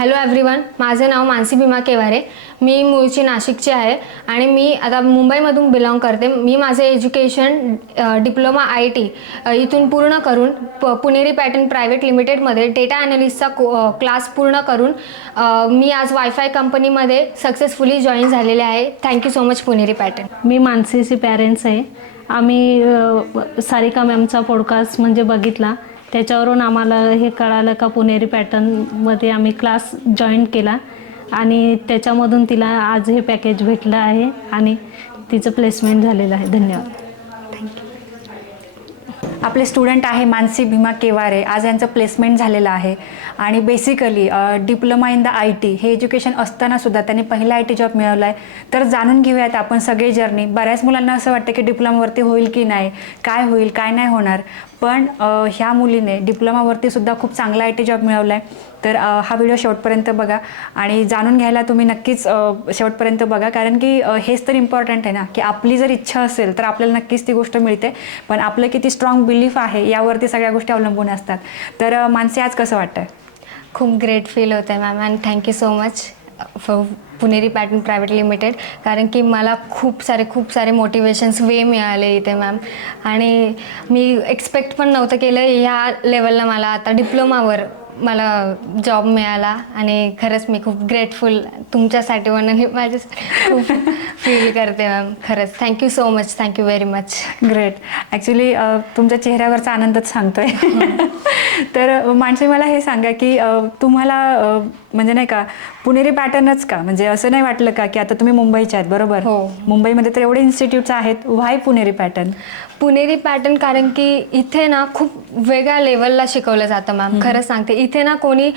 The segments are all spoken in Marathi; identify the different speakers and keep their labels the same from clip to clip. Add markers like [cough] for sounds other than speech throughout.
Speaker 1: हॅलो एव्हरीवन माझं नाव मानसी भीमा केवारे. मी मूळची नाशिकची आहे आणि मी आता मुंबईमधून बिलॉंग करते. मी माझे एज्युकेशन डिप्लोमा आय टी इथून पूर्ण करून प पुणेरी पॅटर्न प्रायव्हेट लिमिटेडमध्ये डेटा ॲनालिस्टचा को क्लास पूर्ण करून मी आज वायफाय कंपनीमध्ये सक्सेसफुली जॉईन झालेले आहे. Thank you so much Puneri pattern.
Speaker 2: मी मानसीची पॅरेंट्स आहे. आम्ही सारिका मॅमचा पॉडकास्ट म्हणजे बघितला. त्याच्यावरून आम्हाला हे कळालं का पुणेरी पॅटर्नमध्ये आम्ही क्लास जॉईन केला. आणि त्याच्यामधून तिला आज हे पॅकेज भेटलं आहे आणि तिचं प्लेसमेंट झालेलं आहे. धन्यवाद.
Speaker 3: आपले स्टुडंट आहे मानसी भीमा केवारे. आज यांचं प्लेसमेंट झालेलं आहे. आणि basically diploma in the I T हे एज्युकेशन असतानासुद्धा त्यांनी पहिला आय टी जॉब मिळवला आहे तर जाणून घेऊयात आपण सगळे जर्नी बऱ्याच मुलांना असं वाटतं की डिप्लोमावरती होईल की नाही काय होईल काय नाही होणार. पण ह्या मुलीने डिप्लोमावरती सुद्धा खूप चांगला आय टी जॉब मिळवला आहे तर हा व्हिडिओ शेवटपर्यंत बघा. आणि जाणून घ्यायला तुम्ही नक्कीच शेवटपर्यंत बघा. कारण की हेच तर इम्पॉर्टंट आहे ना की आपली जर इच्छा असेल तर आपल्याला नक्कीच ती गोष्ट मिळते. पण आपलं किती स्ट्रॉंग बिलीफ आहे यावरती सगळ्या गोष्टी अवलंबून असतात. तर माणसे आज कसं वाटतं
Speaker 1: खूप ग्रेट फील होतं आहे ma'am and thank you so much for Puneri pattern private limited कारण की मला खूप सारे खूप सारे मोटिवेशन्स वे मिळाले इथे मॅम आणि मी एक्सपेक्ट पण नव्हतं केलं ह्या लेवलला मला आता डिप्लोमावर मला जॉब मिळाला आणि खरंच मी खूप ग्रेटफुल तुमच्यासाठी म्हणून माझे खूप फील करते मॅम खरंच. Thank you so much thank you very much
Speaker 3: great actually तुमच्या चेहऱ्यावरचा आनंदच सांगतोय. [laughs] तर माणसे मला हे सांगा की तुम्हाला म्हणजे नाही का पुणेरी पॅटर्नच का? म्हणजे असं नाही वाटलं का की आता तुम्ही मुंबईच्या आहेत बरोबर?
Speaker 1: हो.
Speaker 3: मुंबईमध्ये तर एवढे इन्स्टिट्यूट्स आहेत व्हाय पुणेरी पॅटर्न
Speaker 1: पुणेरी पॅटर्न कारण की इथे ना खूप वेगळ्या लेवलला शिकवलं जातं मॅम खरंच सांगते इथे ना कोणी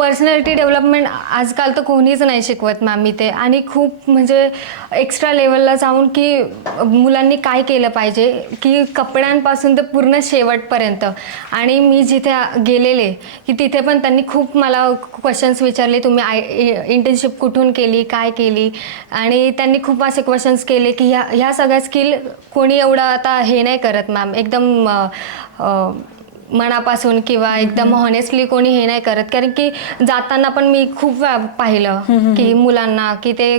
Speaker 1: पर्सनॅलिटी डेव्हलपमेंट आजकाल तर कोणीच नाही शिकवत मॅम इथे. आणि खूप म्हणजे एक्स्ट्रा लेवलला जाऊन की मुलांनी काय केलं पाहिजे की कपड्यांपासून तर पूर्ण शेवटपर्यंत. आणि मी जिथे गेलेले की तिथे पण त्यांनी खूप मला क्वेश्चन्स विचारले तुम्ही आय इंटर्नशिप कुठून केली काय केली? आणि त्यांनी खूप असे क्वेश्चन्स केले की ह्या ह्या सगळ्या स्किल कोणी एवढं आता हे नाही करत मॅम एकदम मनापासून किंवा एकदम हॉनेस्टली कोणी हे नाही करत. कारण की जाताना पण मी खूप वेळा पाहिलं की मुलांना की ते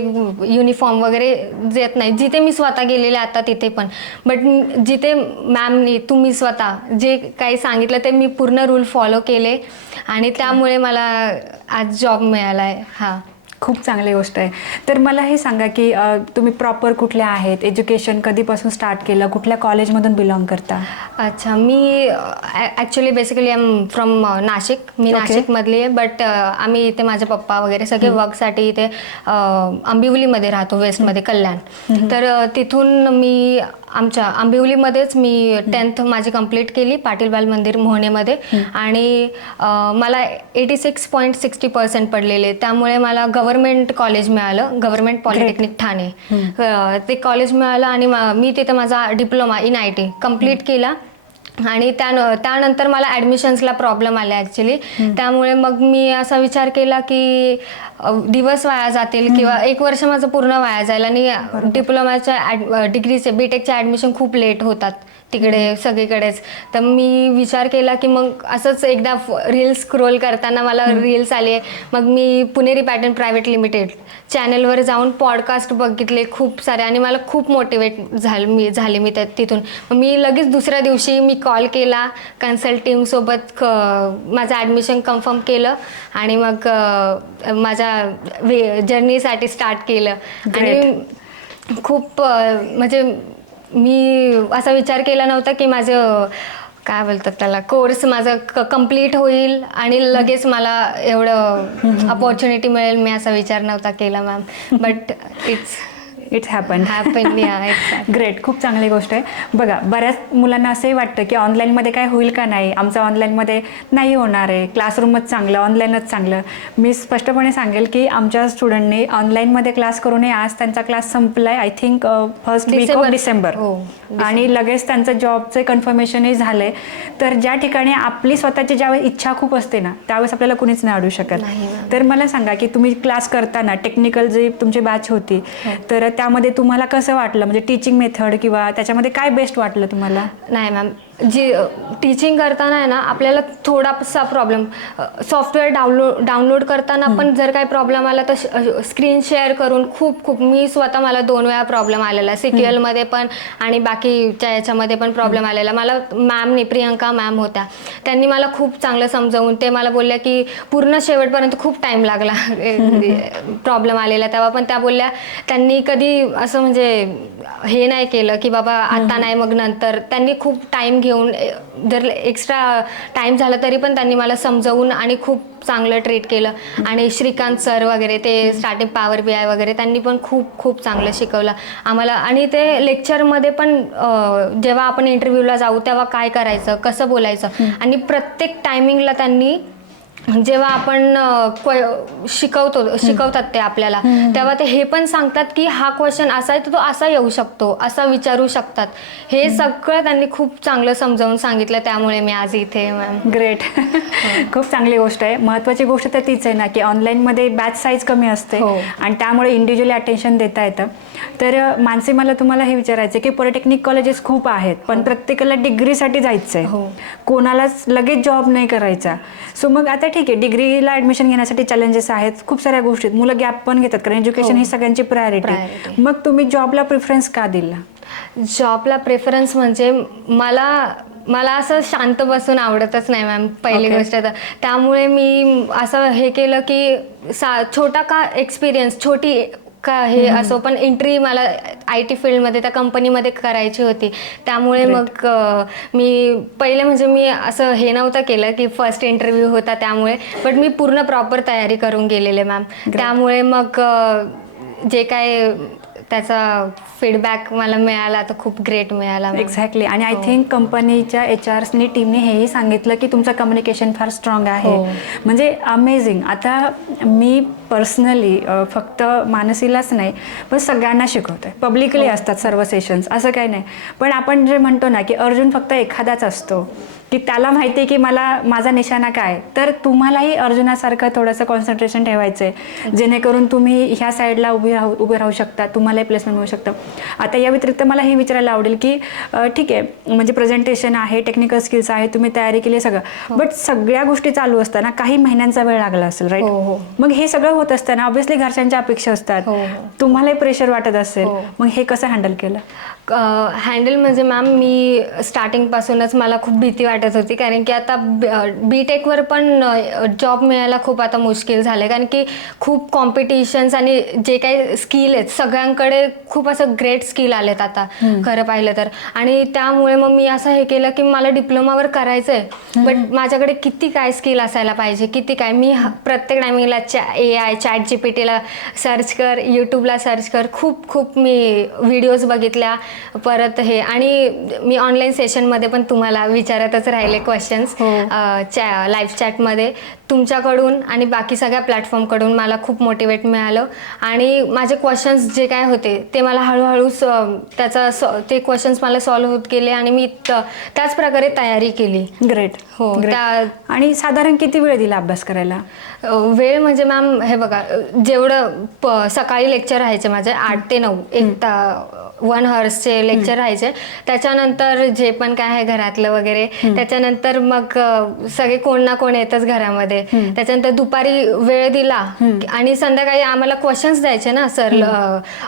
Speaker 1: युनिफॉर्म वगैरे देत नाही जिथे मी स्वतः गेलेले आता तिथे पण. बट जिथे मॅमनी तुम्ही स्वतः जे काही सांगितलं ते मी पूर्ण रूल फॉलो केले. आणि त्यामुळे मला आज जॉब मिळाला आहे हा.
Speaker 3: खूप चांगली गोष्ट आहे. तर मला हे सांगा की तुम्ही प्रॉपर कुठल्या आहेत? एज्युकेशन कधीपासून स्टार्ट केलं? कुठल्या कॉलेजमधून बिलॉंग करता?
Speaker 1: अच्छा मी actually basically am from Nashik. मी. नाशिकमधली आहे बट आम्ही इथे माझे पप्पा वगैरे सगळे वर्कसाठी इथे आंबिवलीमध्ये राहतो वेस्टमध्ये कल्याण. तर तिथून मी आमच्या आंबिवलीमध्येच मी टेन्थ माझी कंप्लीट केली पाटील बाल मंदिर मोहनेमध्ये आणि मला eighty six point sixty percent पडलेले. त्यामुळे मला गव्हर्नमेंट कॉलेज मिळालं गव्हर्नमेंट पॉलिटेक्निक ठाणे. ते कॉलेज मिळालं आणि मा- मी तिथे माझा diploma in I T complete केला. आणि त्यान त्यानंतर मला ॲडमिशन्सला प्रॉब्लेम आले ॲक्च्युली त्यामुळे मग मी असा विचार केला की दिवस वाया जातील किंवा एक वर्ष माझं पूर्ण वाया जाईल आणि डिप्लोमाच्या ॲड डिग्रीचे बी टेकच्या ॲडमिशन खूप लेट होतात. तिकडे सगळीकडेच. तर मी विचार केला की मग असंच एकदा रील्स स्क्रोल करताना मला रील्स आले. मग मी पुणेरी पॅटर्न प्रायव्हेट लिमिटेड चॅनलवर जाऊन पॉडकास्ट बघितले खूप सारे आणि मला खूप मोटिवेट झालं मी झाले मी त्या तिथून. मग मी लगेच दुसऱ्या दिवशी मी कॉल केला कन्सल्ट टीमसोबत क माझं ॲडमिशन कन्फर्म केलं आणि मग माझ्या वे जर्नीसाठी स्टार्ट केलं. आणि खूप म्हणजे मी असा विचार केला नव्हता की माझं काय बोलतात त्याला कोर्स माझं कंप्लीट होईल आणि लगेच मला एवढं अपॉर्च्युनिटी मिळेल मी असा विचार नव्हता केला ma'am but it's
Speaker 3: it's happen
Speaker 1: happen
Speaker 3: great खूप चांगली गोष्ट आहे. बघा बऱ्याच मुलांना असंही वाटतं की ऑनलाईनमध्ये काय होईल का नाही? आमचं ऑनलाईनमध्ये नाही होणार आहे. क्लासरूमच चांगलं ऑनलाईनच चांगलं. मी स्पष्टपणे सांगेल की आमच्या स्टुडंटने ऑनलाईनमध्ये क्लास करूनही आज त्यांचा क्लास संपलाय I think first week of
Speaker 1: December. हो,
Speaker 3: आणि लगेच त्यांचं जॉबचं कन्फर्मेशनही झालंय. तर ज्या ठिकाणी आपली स्वतःची ज्यावेळेस इच्छा खूप असते ना त्यावेळेस आपल्याला कुणीच नाही अडू शकत. तर मला सांगा की तुम्ही क्लास करताना टेक्निकल जी तुमची बॅच होती तर त्यामध्ये तुम्हाला कसं वाटलं? म्हणजे टीचिंग मेथड किंवा त्याच्यामध्ये काय बेस्ट वाटलं तुम्हाला?
Speaker 1: नाही मॅम जी टीचिंग करताना आहे ना आपल्याला थोडासा प्रॉब्लेम सॉफ्टवेअर डाउनलोड डाउनलोड करताना पण जर काही प्रॉब्लेम आला तर स्क्रीन शेअर करून खूप खूप मी स्वतः मला दोन वेळा प्रॉब्लेम आलेला. सी मध्ये पण आणि बाकीच्या याच्यामध्ये पण प्रॉब्लेम आलेला. मला मॅमने प्रियंका मॅम होत्या. त्यांनी मला खूप चांगलं समजावून ते मला बोलल्या की पूर्ण शेवटपर्यंत खूप टाईम लागला. [laughs] प्रॉब्लेम आलेला तेव्हा. पण त्या बोलल्या त्यांनी कधी असं म्हणजे हे नाही केलं की बाबा आता नाही मग नंतर. त्यांनी खूप टाईम घेऊन ए, जर एक्स्ट्रा टाईम झाला तरी पण त्यांनी मला समजावून आणि खूप चांगलं ट्रीट केलं. आणि श्रीकांत सर वगैरे ते स्टार्टिंग पॉवर बी आय वगैरे त्यांनी पण खूप खूप चांगलं शिकवलं. आम्हाला आणि ते लेक्चरमध्ये पण जेव्हा आपण इंटरव्ह्यूला जाऊ तेव्हा काय करायचं कसं बोलायचं? आणि प्रत्येक टायमिंगला त्यांनी जेव्हा आपण शिकवतो शिकवतात ते आपल्याला तेव्हा ते हे पण सांगतात की हा क्वेश्चन असा आहे तर तो असा येऊ शकतो असा विचारू शकतात. हे सगळं त्यांनी खूप चांगलं समजावून सांगितलं त्यामुळे मी आज इथे मॅम
Speaker 3: ग्रेट खूप चांगली गोष्ट आहे. महत्त्वाची गोष्ट तर तीच आहे ना की ऑनलाईनमध्ये बॅच साईज कमी असते
Speaker 1: हो.
Speaker 3: आणि त्यामुळे इंडिव्हिज्युअली अटेन्शन देता येतं. तर मानसी मला तुम्हाला हे विचारायचं की पॉलिटेक्निक कॉलेजेस खूप आहेत पण प्रत्येकाला डिग्रीसाठी जायचं
Speaker 1: हो.
Speaker 3: आहे कोणालाच लगेच जॉब नाही करायचा सो मग आता ठीक आहे डिग्रीला ॲडमिशन घेण्यासाठी चॅलेंजेस आहेत खूप साऱ्या गोष्टी आहेत. मुलं गॅप पण घेतात कारण एज्युकेशन
Speaker 1: हो.
Speaker 3: ही सगळ्यांची प्रायोरिटी. मग तुम्ही जॉबला प्रिफरन्स का दिला
Speaker 1: जॉबला प्रेफरन्स म्हणजे मला मला असं शांत बसून आवडतच नाही मॅम पहिली
Speaker 3: Okay.
Speaker 1: गोष्ट तर त्यामुळे मी असं हे केलं की सा छोटा का एक्सपिरियन्स छोटी का हे असो पण एंट्री मला आय टी फील्डमध्ये त्या कंपनीमध्ये करायची होती. त्यामुळे. मग अ, मी पहिले म्हणजे मी असं हे नव्हतं केलं की फर्स्ट इंटरव्ह्यू होता त्यामुळे बट मी पूर्ण प्रॉपर तयारी करून गेलेले मॅम त्यामुळे मग अ, जे काय त्याचा फीडबॅक मला मिळाला तर खूप ग्रेट मिळाला.
Speaker 3: एक्झॅक्टली आणि आय. थिंक कंपनीच्या एच आर्सनी टीमने हेही सांगितलं की तुमचं कम्युनिकेशन फार स्ट्रॉंग आहे
Speaker 1: हो.
Speaker 3: म्हणजे अमेझिंग आता मी पर्सनली फक्त मानसीलाच नाही पण सगळ्यांना शिकवते पब्लिकली
Speaker 1: हो.
Speaker 3: असतात सर्व सेशन्स असं काही नाही पण आपण जे म्हणतो ना की अर्जुन फक्त एखादाच असतो की त्याला माहिती आहे की मला माझा निशाणा काय? तर तुम्हालाही अर्जुनासारखं थोडंसं कॉन्सन्ट्रेशन ठेवायचं आहे जेणेकरून तुम्ही ह्या साईडला उभी राहू उभे राहू शकता. तुम्हालाही प्लेसमेंट मिळू शकतं. आता या व्यतिरिक्त मला हे विचारायला आवडेल की ठीक आहे म्हणजे प्रेझेंटेशन आहे टेक्निकल स्किल्स आहे तुम्ही तयारी केली सगळं. बट सगळ्या गोष्टी चालू असताना काही महिन्यांचा वेळ लागला असेल
Speaker 1: हो, हो.
Speaker 3: राईट मग हे सगळं होत असताना ऑब्व्हियसली घरच्यांच्या अपेक्षा असतात.
Speaker 1: हो, हो.
Speaker 3: तुम्हालाही प्रेशर वाटत असेल.
Speaker 1: हो.
Speaker 3: मग हे कसं हँडल केलं?
Speaker 1: हँडल म्हणजे मॅम मी स्टार्टिंगपासूनच मला खूप भीती वाटत होती. कारण की आता बी टेकवर पण जॉब मिळायला खूप आता मुश्किल झालं कारण की खूप कॉम्पिटिशन्स आणि जे काही स्किल आहेत सगळ्यांकडे खूप असं ग्रेट स्किल आलेत आता. खरं पाहिलं तर. आणि त्यामुळे मग मी असं हे केलं की मला डिप्लोमावर करायचं आहे बट माझ्याकडे किती काय स्किल असायला पाहिजे किती काय? मी प्रत्येक टायमिंगला चॅ A I chat G P टीला सर्च कर यूट्यूबला सर्च कर. खूप खूप मी व्हिडिओज बघितल्या. परत हे आणि मी ऑनलाईन सेशनमध्ये पण तुम्हाला विचारतच राहिले क्वेश्चन्स लाईव्ह चॅटमध्ये तुमच्याकडून आणि बाकी सगळ्या प्लॅटफॉर्मकडून मला खूप मोटिवेट मिळालं. आणि माझे क्वेश्चन्स जे काय होते ते मला हळूहळू स त्याचा स ते क्वेश्चन्स मला सॉल्व्ह होत गेले आणि मी त- त्याच प्रकारे तयारी केली.
Speaker 3: ग्रेट
Speaker 1: हो, त्या-
Speaker 3: आणि साधारण किती वेळ दिला अभ्यास करायला?
Speaker 1: वेळ म्हणजे मॅम हे बघा जेवढं प सकाळी लेक्चर राहायचे माझे आठ ते नऊ एक ता वन हर्सचे लेक्चर राहायचे. त्याच्यानंतर जे पण काय आहे घरातलं वगैरे त्याच्यानंतर मग सगळे कोण ना कोण येतच घरामध्ये. त्याच्यानंतर दुपारी वेळ दिला आणि संध्याकाळी आम्हाला क्वेश्चन्स द्यायचे ना सर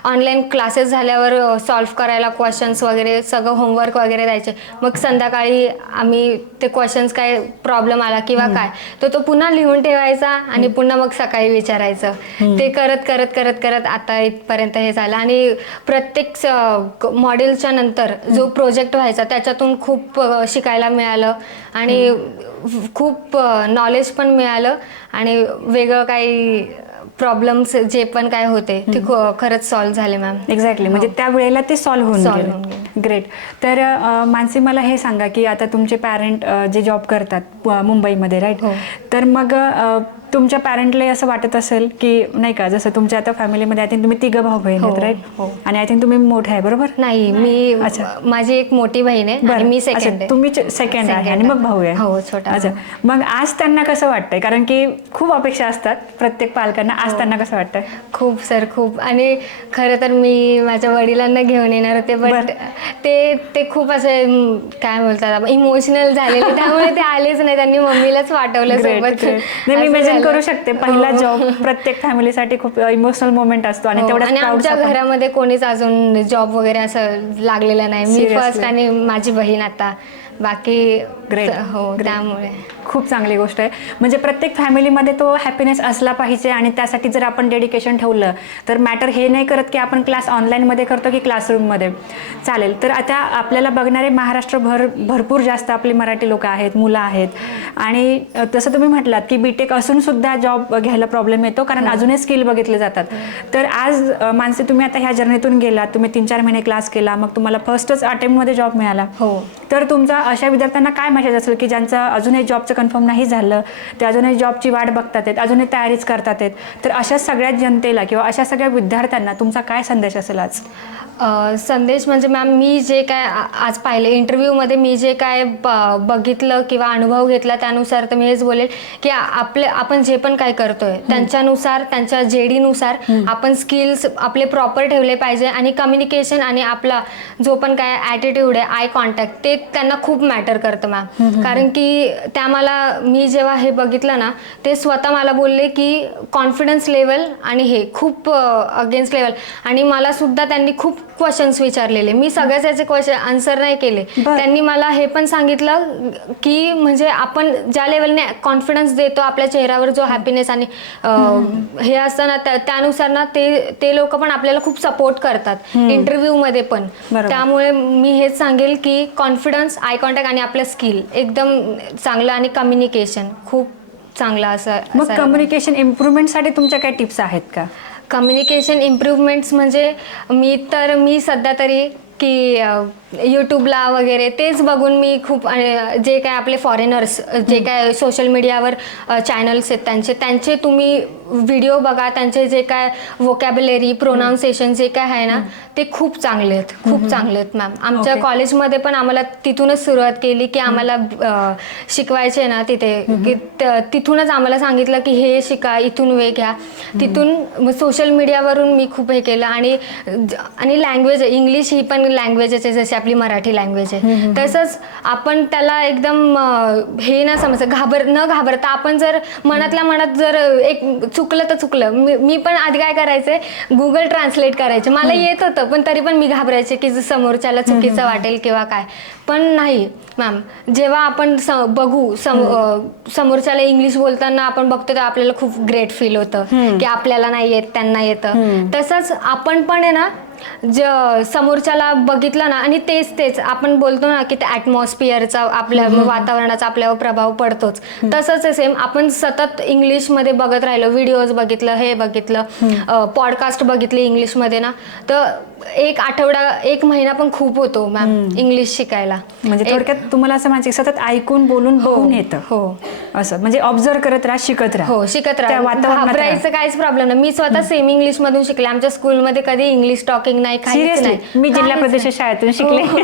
Speaker 1: ऑनलाईन क्लासेस झाल्यावर सॉल्व्ह करायला क्वेश्चन्स वगैरे सगळं होमवर्क वगैरे द्यायचे. मग संध्याकाळी आम्ही ते क्वेश्चन्स काय प्रॉब्लेम आला किंवा काय तर तो पुन्हा लिहून ठेवायचा आणि पुन्हा मग सकाळी विचारायचं. ते करत करत करत करत आता इथपर्यंत हे झालं. आणि प्रत्येक मॉडेलच्या नंतर जो प्रोजेक्ट व्हायचा त्याच्यातून खूप शिकायला मिळालं. आणि खूप नॉलेज पण मिळालं आणि वेगळं काही प्रॉब्लेम्स जे पण काय होते ते खरंच सॉल्व्ह झाले मॅम
Speaker 3: एक्झॅक्टली म्हणजे त्या वेळेला ते सॉल्व्ह होऊन
Speaker 1: Solve होऊन
Speaker 3: गेले. ग्रेट तर अ, मानसी मला हे सांगा की आता तुमचे पॅरेंट जे जॉब करतात प- मुंबईमध्ये राईट
Speaker 1: हो.
Speaker 3: तर मग अ, तुमच्या पॅरेंटला असं वाटत असेल की नाही का जसं तुमच्या आता फॅमिलीमध्ये आय थिंक तुम्ही तिघं भाऊ बहीण आहेत
Speaker 1: हो,
Speaker 3: राईट
Speaker 1: हो.
Speaker 3: आणि आय थिंक तुम्ही मोठे आहे बरोबर?
Speaker 1: नाही मी
Speaker 3: अच्छा.
Speaker 1: माझी एक मोठी बहीण आहे आणि
Speaker 3: बरं.
Speaker 1: मी
Speaker 3: अच्छा,
Speaker 1: सेकंड
Speaker 3: तुम्ही सेकंड आहे आणि मग. भाऊ आहे.
Speaker 1: हो, छोटा
Speaker 3: अच्छा. मग आज त्यांना कसं वाटतंय? कारण की खूप अपेक्षा असतात प्रत्येक पालकांना. आज
Speaker 1: हो.
Speaker 3: त्यांना कसं वाटतंय
Speaker 1: खूप सर खूप. आणि खरं तर मी माझ्या वडिलांना घेऊन येणार होते बट. ते ते खूप असे काय बोलतात इमोशनल झालेले. त्यामुळे ते आलेच नाही. त्यांनी मम्मीलाच
Speaker 3: Great,
Speaker 1: सोबत.
Speaker 3: मी इमॅजिन. करू शकते. पहिला
Speaker 1: हो.
Speaker 3: जॉब प्रत्येक फॅमिलीसाठी खूप इमोशनल मोमेंट असतो आणि
Speaker 1: हो, आणि आमच्या घरामध्ये कोणीच अजून जॉब वगैरे असं लागलेलं नाही. मी? फर्स्ट आणि माझी बहीण आता. बाकी
Speaker 3: Great,
Speaker 1: हो
Speaker 3: great.
Speaker 1: त्यामुळे.
Speaker 3: खूप चांगली गोष्ट आहे. म्हणजे प्रत्येक फॅमिलीमध्ये तो हॅपीनेस असला पाहिजे आणि त्यासाठी जर आपण डेडिकेशन ठेवलं तर मॅटर हे नाही करत की आपण क्लास ऑनलाईनमध्ये करतो की क्लासरूममध्ये चालेल. तर आता आपल्याला बघणारे महाराष्ट्रभर भरपूर जास्त आपली मराठी लोक आहेत मुलं आहेत. आणि अ, तसं तुम्ही म्हटलात की बीटेक असून सुद्धा जॉब घ्यायला प्रॉब्लेम येतो कारण अजूनही स्किल बघितले जातात. तर आज अ, मानसी तुम्ही आता ह्या जर्नीतून गेलात तुम्ही तीन चार महिने क्लास केला मग तुम्हाला फर्स्टच अटेम्प्टमध्ये जॉब मिळाला.
Speaker 1: हो.
Speaker 3: तर तुमचा अशा विद्यार्थ्यांना काय मेसेज असेल की ज्यांचं अजूनही जॉबचं कन्फर्म नाही झालं ते अजूनही जॉबची वाट बघतात आहेत अजूनही तयारीच करतात आहेत तर अशा सगळ्या जनतेला किंवा अशा सगळ्या विद्यार्थ्यांना तुमचा काय संदेश असेल आज?
Speaker 1: संदेश म्हणजे मॅम मी जे काय आज पाहिले इंटरव्ह्यूमध्ये मी जे काय ब- बघितलं किंवा अनुभव घेतला त्यानुसार तर मी हेच बोलेल की आपले आपण जे पण काय करतोय त्यांच्यानुसार त्यांच्या जेडीनुसार आपण स्किल्स आपले प्रॉपर ठेवले पाहिजे आणि कम्युनिकेशन आणि आपला जो पण काय ॲटिट्यूड आहे आय कॉन्टॅक्ट ते त्यांना खूप मॅटर करतं मॅम कारण की त्या मला मी जेव्हा हे बघितलं ना ते स्वतः मला बोलले की कॉन्फिडन्स लेवल आणि हे खूप अगेन्स्ट लेवल आणि मला सुद्धा त्यांनी खूप क्वेश्चन्स विचारलेले. मी सगळ्याच याचे क्वेश्चन आन्सर नाही केले. त्यांनी मला हे पण सांगितलं की म्हणजे आपण ज्या लेवलने कॉन्फिडन्स देतो आपल्या चेहऱ्यावर जो हॅपीनेस आणि हे असतं ना त्या- त्यानुसार ना ते ते लोक पण आपल्याला खूप सपोर्ट करतात. इंटरव्ह्यू मध्ये पण. त्यामुळे मी हेच सांगेल की कॉन्फिडन्स आय कॉन्टॅक्ट आणि आपलं स्किल एकदम चांगलं आणि कम्युनिकेशन खूप चांगलं असं
Speaker 3: मग कम्युनिकेशन इम्प्रूव्हमेंटसाठी तुमच्या काही टिप्स आहेत का?
Speaker 1: कम्युनिकेशन इम्प्रूव्हमेंट्स म्हणजे मी तर मी सध्या तरी की यूट्यूबला वगैरे तेच बघून मी खूप जे काय आपले फॉरेनर्स जे काय सोशल मीडियावर चॅनल्स आहेत त्यांचे त्यांचे तुम्ही व्हिडिओ बघा त्यांचे जे काय वोकॅबलरी प्रोनाऊन्सिएशन जे काय आहे ना ते खूप चांगले आहेत खूप चांगले आहेत मॅम आमच्या. कॉलेजमध्ये पण आम्हाला तिथूनच सुरुवात केली की आम्हाला शिकवायचे ना तिथे की तिथूनच आम्हाला सांगितलं की हे शिका इथून वे घ्या. तिथून सोशल मीडियावरून मी खूप हे केलं आणि आणि लँग्वेज इंग्लिश ही पण लँग्वेजच आहे जशी आपली मराठी लँग्वेज आहे. तसंच आपण त्याला एकदम हे ना समज घाबर न घाबरता आपण जर मनातल्या मनात जर एक चुकलं तर चुकलं. मी पण आधी काय करायचे गुगल ट्रान्सलेट करायचे. मला येत होतं पण तरी पण मी घाबरायचे की समोरच्याला चुकीचं वाटेल किंवा काय. पण नाही मॅम जेव्हा आपण बघू समोरच्याला इंग्लिश बोलताना आपण बघतो तेव्हा आपल्याला खूप ग्रेट फील होतं की आपल्याला नाही येत त्यांना येतं. तसंच आपण पण आहे ना ज समोरच्याला बघितलं ना आणि तेच तेच. आपण बोलतो ना की त्या ॲटमॉस्फिअरचा आपल्या वातावरणाचा आपल्यावर प्रभाव पडतोच. तसंच सेम आपण सतत इंग्लिशमध्ये बघत राहिलो व्हिडिओज बघितलं हे बघितलं पॉडकास्ट बघितले इंग्लिशमध्ये ना तर एक आठवडा एक महिना पण खूप होतो मॅम इंग्लिश शिकायला.
Speaker 3: म्हणजे थोडक्यात तुम्हाला असं म्हणजे सतत ऐकून बोलून
Speaker 1: हो,
Speaker 3: बघून येतं.
Speaker 1: हो.
Speaker 3: असं. म्हणजे ऑब्झर्व करत राहा शिकत राहा.
Speaker 1: हो शिकत
Speaker 3: त्या
Speaker 1: राहा.
Speaker 3: वातावरणात
Speaker 1: घाबरायचं काहीच प्रॉब्लेम नाही. मी स्वतः सेमी इंग्लिश मधून शिकले. आमच्या स्कूलमध्ये कधी इंग्लिश टॉकिंग नाही काहीच? नाही.
Speaker 3: मी जिल्हा
Speaker 1: काहीच
Speaker 3: परिषद
Speaker 1: नाही.
Speaker 3: शाळेतून शिकले.
Speaker 1: हो.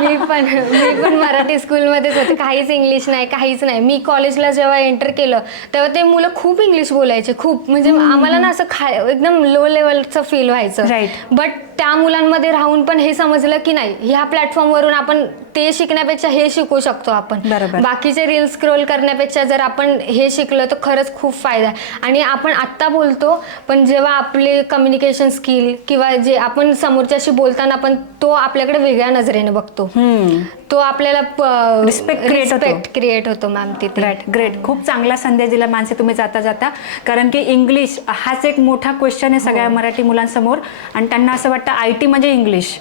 Speaker 1: मी पण मी पण मराठी स्कूलमध्येच होते. काहीच इंग्लिश नाही काहीच नाही. मी कॉलेजला जेव्हा एंटर केलं तेव्हा ते मुलं खूप इंग्लिश बोलायचे. खूप. म्हणजे आम्हाला ना असं खा एकदम लो लेवलचं फील व्हायचं.
Speaker 3: Right.
Speaker 1: बट त्या मुलांमध्ये राहून पण हे समजलं की नाही? ह्या प्लॅटफॉर्मवरून आपण ते शिकण्यापेक्षा हे शिकू शकतो आपण.
Speaker 3: बरोबर.
Speaker 1: बाकीचे रील स्क्रोल करण्यापेक्षा जर आपण हे शिकलो तर खरंच खूप फायदा आहे. आणि आपण आत्ता बोलतो पण जेव्हा आपले कम्युनिकेशन स्किल किंवा जे आपण समोरच्याशी बोलताना पण तो आपल्याकडे वेगळ्या नजरेने बघतो.
Speaker 3: हम्म.
Speaker 1: तो आपल्याला
Speaker 3: Respect create होतो.
Speaker 1: रिस्पेक्ट क्रिएट होतो मॅम तिथे.
Speaker 3: ग्रेट ग्रेट खूप चांगला संदेश दिला माणसे तुम्ही जाता जाता. कारण की इंग्लिश हाच एक मोठा क्वेश्चन आहे सगळ्या मराठी मुलांसमोर. आणि त्यांना असं वाटतं आय टी म्हणजे इंग्लिश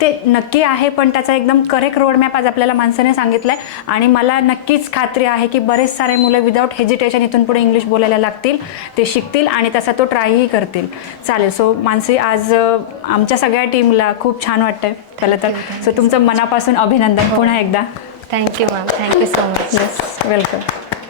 Speaker 3: ते नक्की आहे पण त्याचा एकदम करेक्ट रोडमॅप आज आपल्याला माणसाने सांगितलाय. आणि मला नक्कीच खात्री आहे की बरेच सारे मुलं विदाऊट हेजिटेशन इथून पुढे इंग्लिश बोलायला लागतील ते शिकतील आणि तसा तो ट्रायही करतील. चालेल. सो मानसी आज आमच्या सगळ्या टीमला खूप छान वाटतंय. पहिलं तर सो तुमचं मनापासून अभिनंदन. पुन्हा एकदा.
Speaker 1: Thank you ma'am thank you so much
Speaker 3: yes welcome